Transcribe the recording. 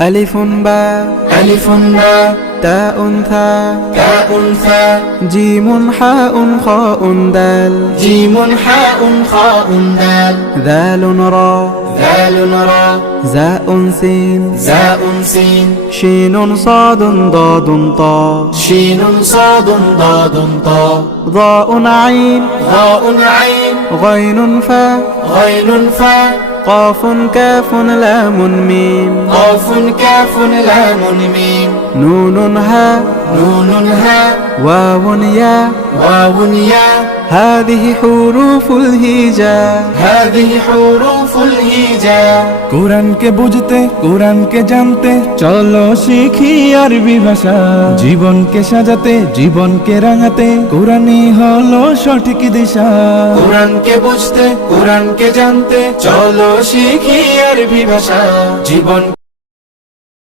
ألف باء ألف باء تاء ثاء تاء ثاء جيم حاء خاء دال جيم حاء خاء دال ذال را ذال را زاء سين زاء سين شين صاد ضاد طاء شين صاد ضاد طاء ضاء عين ضاء عين غين فاء غين فاء قاف كاف لام ميم قاف كاف لام ميم نون هاء نون هاء واو ياء واو ياء هذه حروف الهجاء هذه حروف الهجاء কোরআনকে বুঝতে কোরআনকে জানতে চলো শিখি আরবি ভাষা জীবনকে সাজাতে জীবনকে রাঙাতে কোরআনই হলো সঠিক দিশা কোরআনকে বুঝতে কোরআনকে জানতে চলো শিখি আরবি ভাষা জীবন